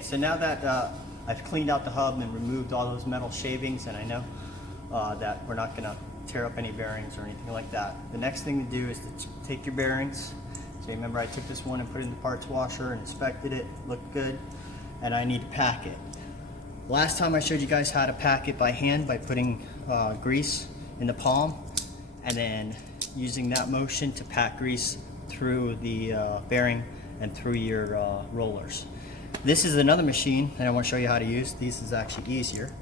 Okay, so now that I've cleaned out the hub and removed all those metal shavings, and I know that we're not gonna tear up any bearings or anything like that, the next thing to do is to take your bearings. So remember, I took this one and put it in the parts washer and inspected it, looked good, and I need to pack it. Last time I showed you guys how to pack it by hand by putting grease in the palm and then using that motion to pack grease through the bearing and through your rollers. This is another machine that I want to show you how to use. This is actually easier.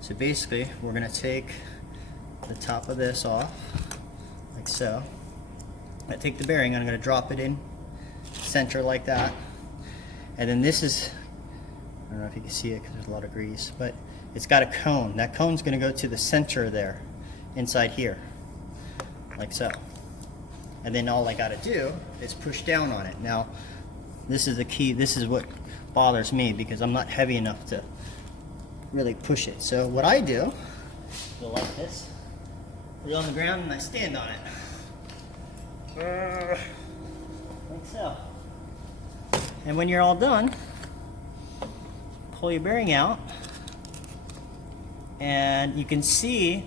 So basically, we're going to take the top of this off, like so. I take the bearing and I'm going to drop it in center like that. And then this is, I don't know if you can see it because there's a lot of grease, but it's got a cone. That cone's going to go to the center there, inside here, like so. And then all I got to do is push down on it. Now, this is the key. This is what bothers me because I'm not heavy enough to really push it. So what I do, go like this, put it on the ground and I stand on it. Like so. And when you're all done, pull your bearing out and you can see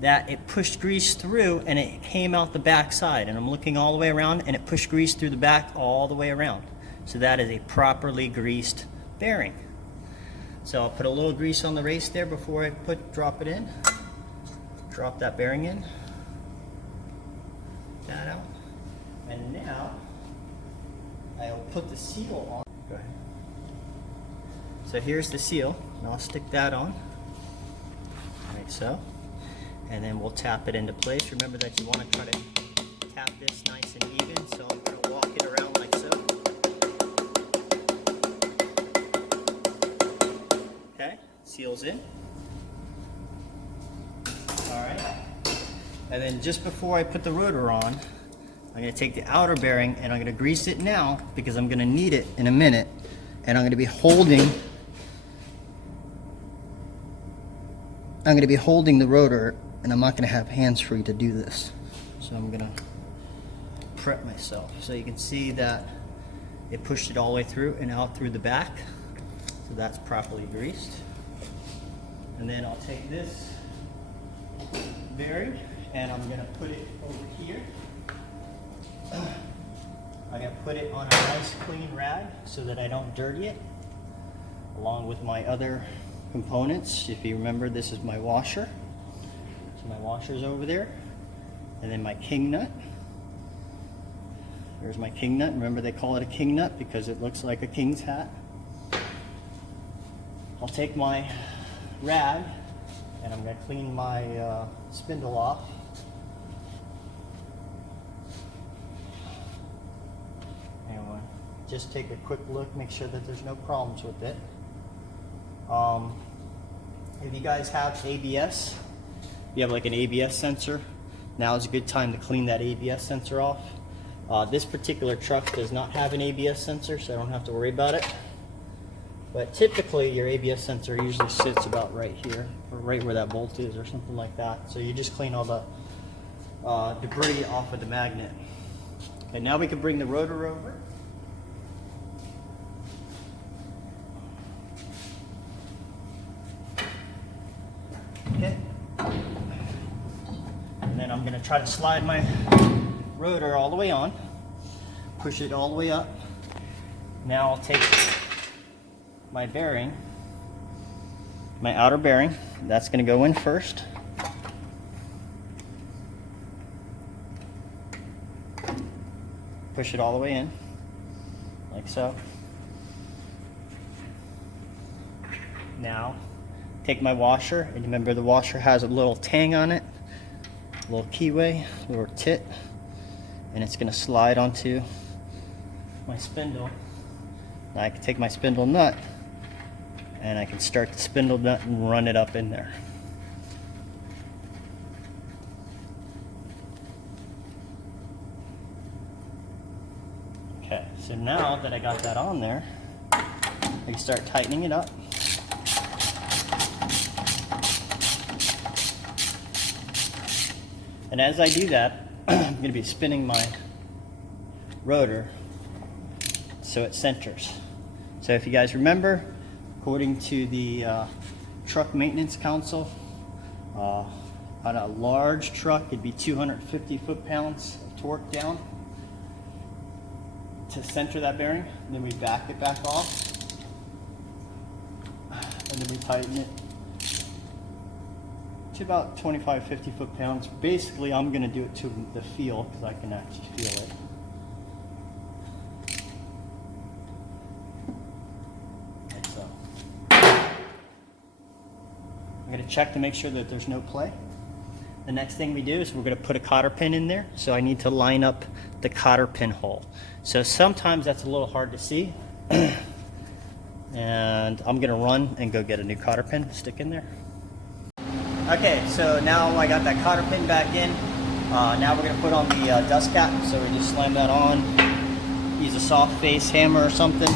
that it pushed grease through and it came out the back side, and I'm looking all the way around and it pushed grease through the back all the way around. So that is a properly greased bearing. So I'll put a little grease on the race there before I drop it in. Drop that bearing in. That out. And now I'll put the seal on. Go ahead. So here's the seal, and I'll stick that on, like so. And then we'll tap it into place. Remember that you want to try to tap this nice and even, so I'm going to walk it around like so. Okay, seal's in. Alright. And then just before I put the rotor on, I'm going to take the outer bearing and I'm going to grease it now because I'm going to need it in a minute. And I'm going to be holding the rotor, and I'm not going to have hands free to do this. So I'm going to prep myself. So you can see that it pushed it all the way through and out through the back. So that's properly greased. And then I'll take this bearing and I'm going to put it over here. I'm going to put it on a nice clean rag so that I don't dirty it, along with my other components. If you remember, this is my washer. So my washer's over there. And then my king nut. There's my king nut. Remember, they call it a king nut because it looks like a king's hat. I'll take my rag and I'm going to clean my spindle off. Anyway, just take a quick look, make sure that there's no problems with it. If you guys have ABS, you have like an ABS sensor, now is a good time to clean that ABS sensor off. This particular truck does not have an ABS sensor, so I don't have to worry about it. But typically your ABS sensor usually sits about right here, or right where that bolt is, or something like that. So you just clean all the debris off of the magnet. Okay, now we can bring the rotor over. Okay. And then I'm going to try to slide my rotor all the way on, push it all the way up. Now I'll take my bearing, my outer bearing, that's going to go in first. Push it all the way in, like so. Now, take my washer, and remember the washer has a little tang on it, a little keyway, or tit, and it's going to slide onto my spindle. Now I can take my spindle nut, and I can start the spindle nut and run it up in there. Okay, so now that I got that on there, I can start tightening it up. And as I do that, I'm going to be spinning my rotor so it centers. So if you guys remember, according to the Truck Maintenance Council, on a large truck, it'd be 250 foot-pounds of torque down to center that bearing. And then we back it back off, and then we tighten it to about 25-50 foot-pounds. Basically, I'm going to do it to the feel because I can actually feel it. Like so. I'm going to check to make sure that there's no play. The next thing we do is we're going to put a cotter pin in there. So I need to line up the cotter pin hole. So sometimes that's a little hard to see. And I'm going to run and go get a new cotter pin, stick in there. Okay, so now I got that cotter pin back in. Now we're going to put on the dust cap. So we just slam that on. Use a soft face hammer or something.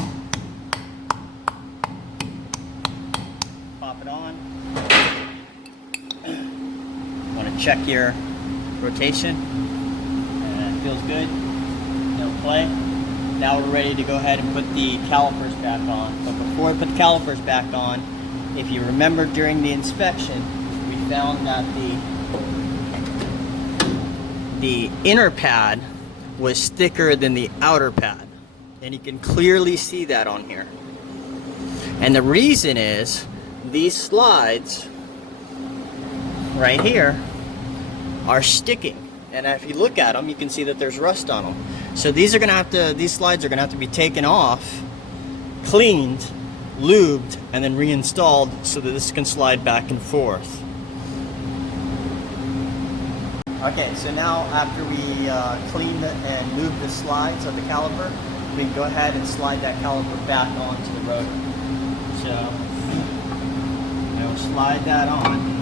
Pop it on. Want to check your rotation. And it feels good. No play. Now we're ready to go ahead and put the calipers back on. But before I put the calipers back on, if you remember during the inspection, we found that the inner pad was thicker than the outer pad. And you can clearly see that on here. And the reason is these slides right here are sticking. And if you look at them, you can see that there's rust on them. So these slides are gonna have to be taken off, cleaned, lubed, and then reinstalled so that this can slide back and forth. Okay, so now after we clean and move the slides of the caliper, we can go ahead and slide that caliper back onto the rotor. So I'll slide that on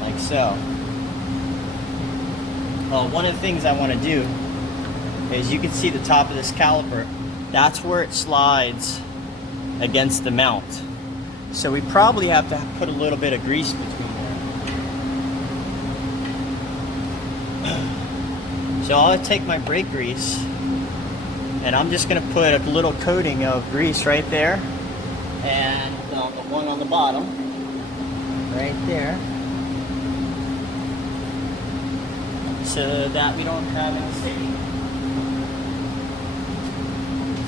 like so. One of the things I want to do is, you can see the top of this caliper. That's where it slides against the mount. So we probably have to put a little bit of grease between there. So I'll take my brake grease and I'm just going to put a little coating of grease right there, and the one on the bottom right there, so that we don't have any sticking.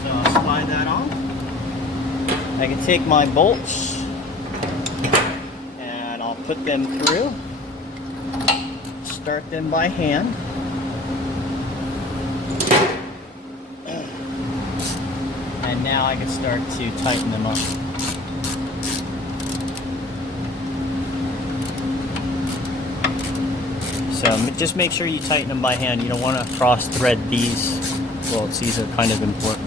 So I'll slide that on. I can take my bolts and I'll put them through. Start them by hand. And now I can start to tighten them up. So just make sure you tighten them by hand. You don't want to cross thread these bolts. These are kind of important.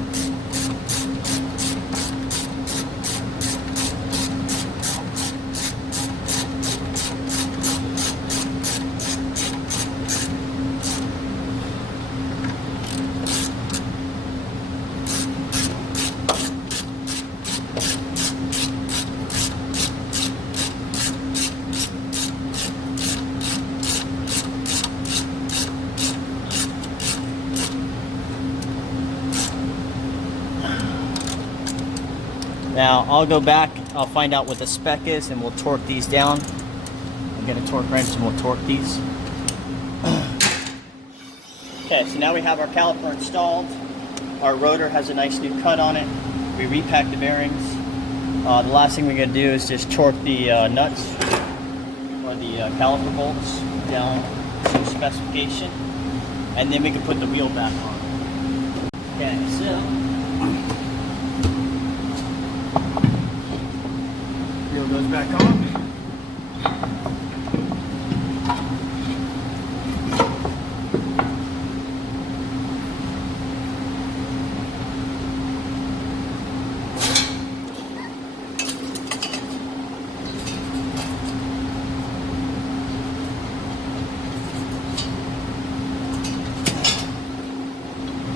Now I'll go back, I'll find out what the spec is, and we'll torque these down. I'll get a torque wrench and we'll torque these. Okay, so now we have our caliper installed. Our rotor has a nice new cut on it. We repacked the bearings. The last thing we're going to do is just torque the nuts, or the caliper bolts, down to specification, and then we can put the wheel back on. Okay, so wheel goes back on.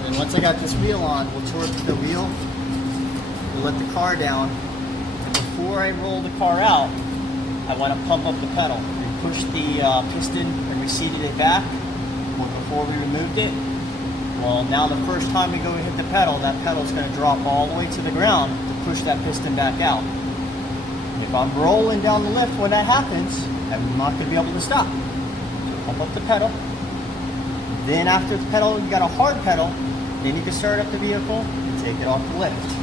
And once I got this wheel on, we'll torque the wheel. We'll let the car down. Before I roll the car out, I want to pump up the pedal. We pushed the piston and receded it back. Before we removed it, Well, now the first time we go and hit the pedal, that pedal's going to drop all the way to the ground to push that piston back out. If I'm rolling down the lift when that happens, I'm not going to be able to stop. So pump up the pedal. Then after the pedal, you got a hard pedal, then you can start up the vehicle and take it off the lift.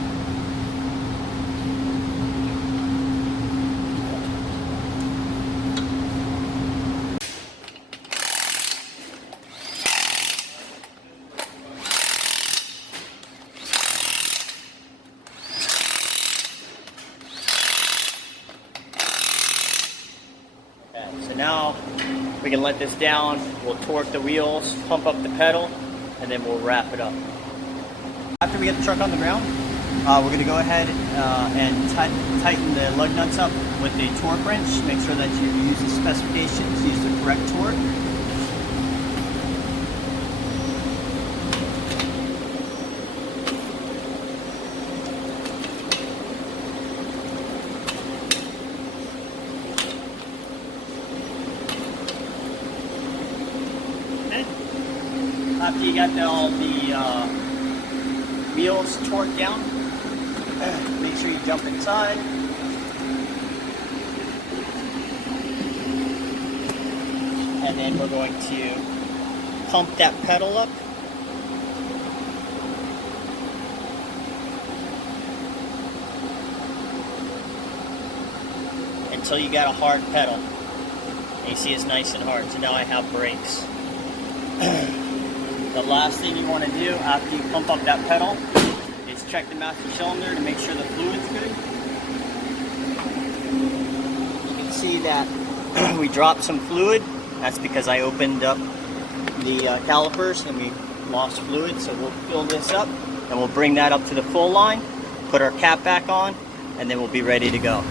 So now we can let this down, we'll torque the wheels, pump up the pedal, and then we'll wrap it up. After we get the truck on the ground, we're going to go ahead and tighten the lug nuts up with a torque wrench. Make sure that you use the specifications, use the correct torque. After you got all the wheels torqued down, make sure you jump inside. And then we're going to pump that pedal up. Until you got a hard pedal. And you see it's nice and hard, so now I have brakes. The last thing you want to do after you pump up that pedal is check the master cylinder to make sure the fluid's good. You can see that we dropped some fluid. That's because I opened up the calipers and we lost fluid. So we'll fill this up and we'll bring that up to the full line, put our cap back on, and then we'll be ready to go.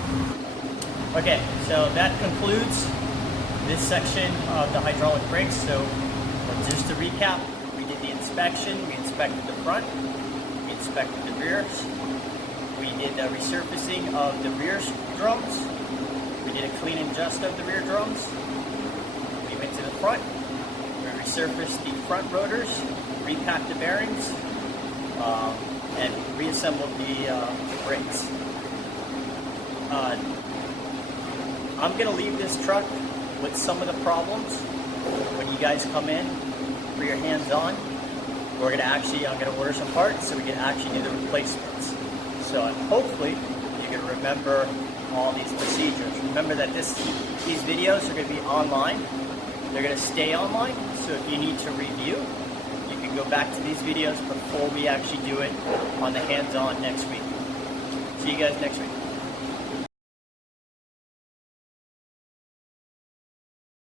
Okay, so that concludes this section of the hydraulic brakes. So just to recap, we did the inspection, we inspected the front, we inspected the rears, we did the resurfacing of the rear drums, we did a clean and adjust of the rear drums, we went to the front, we resurfaced the front rotors, repacked the bearings, and reassembled the brakes. I'm going to leave this truck with some of the problems when you guys come in for your hands-on. I'm going to order some parts so we can actually do the replacements. So hopefully you can remember all these procedures. Remember that these videos are going to be online. They're going to stay online, so if you need to review, you can go back to these videos before we actually do it on the hands-on next week. See you guys next week.